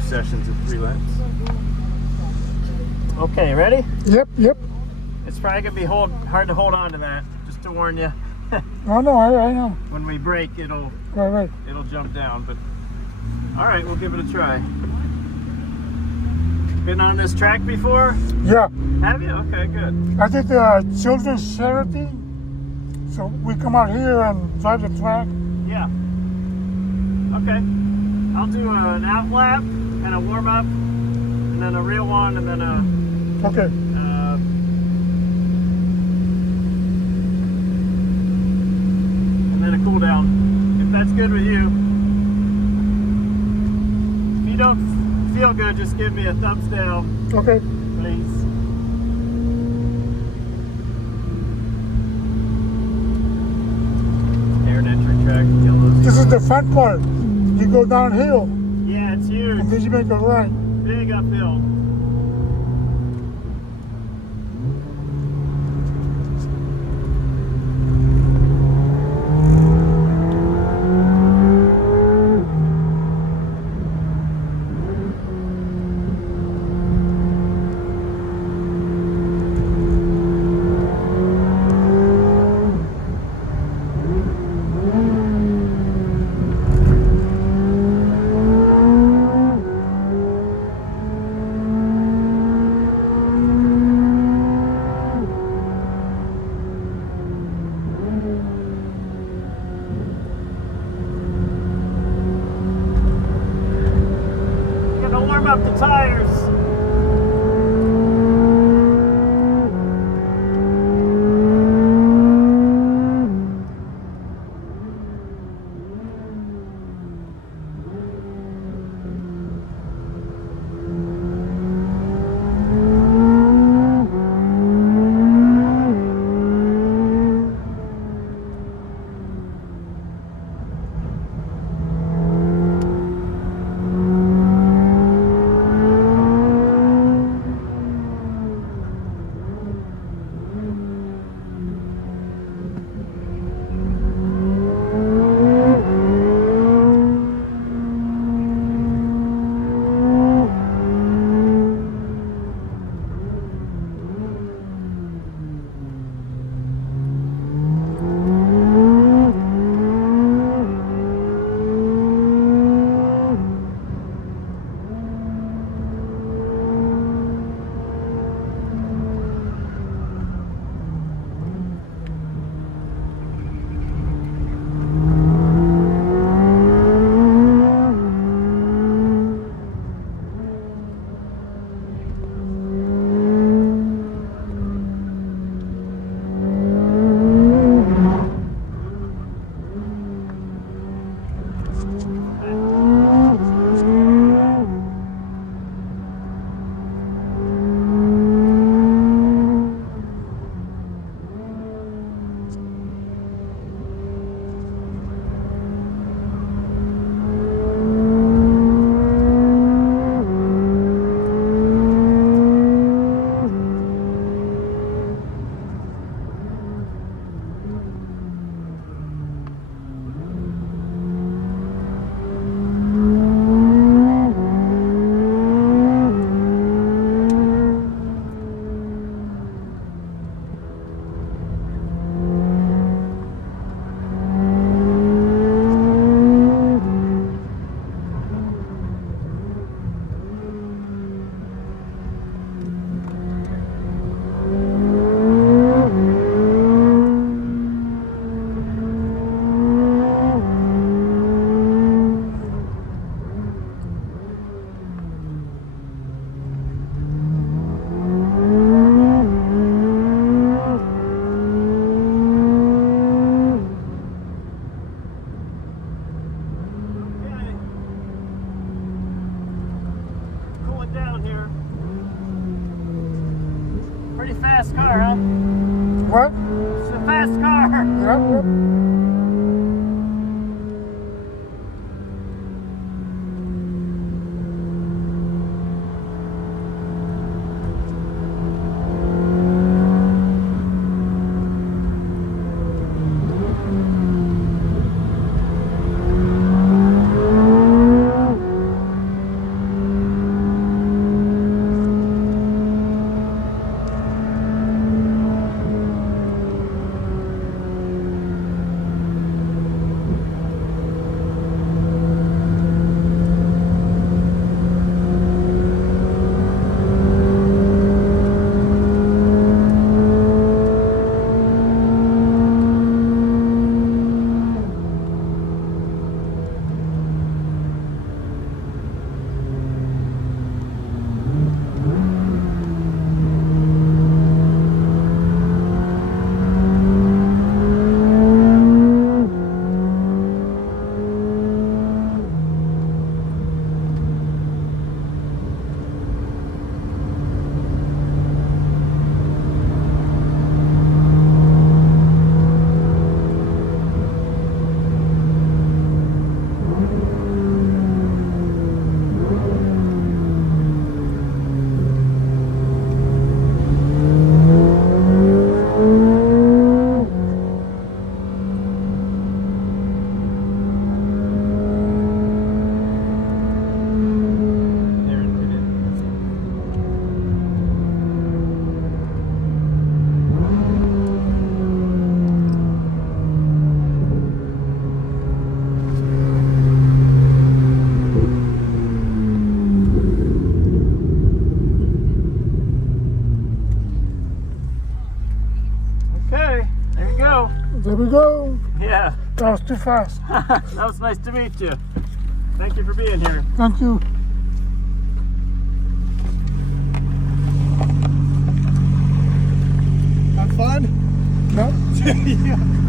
2 sessions of 3 laps. Okay, ready? Yep. It's probably gonna be hard to hold on to that. Just to warn you. I know. When we brake, it'll Right. jump down. But all right, we'll give it a try. Been on this track before? Yeah. Have you? Okay, good. I did the children's charity, so we come out here and drive the track. Yeah. Okay. I'll do an out lap and a warm up, and then a real one, and then a. Okay. And then a cool down. If that's good with you. If you don't feel good, just give me a thumbs down, Okay. please. Aaron entry track, yellows. This is the fun part. You go downhill, Yeah, it's huge. and then you make a right. Big uphill. Gonna warm up the tires. Fast car, huh? What? It's a fast car. Yep. There we go. Yeah. That was too fast. That was nice to meet you. Thank you for being here. Thank you. Have fun? No. Yeah.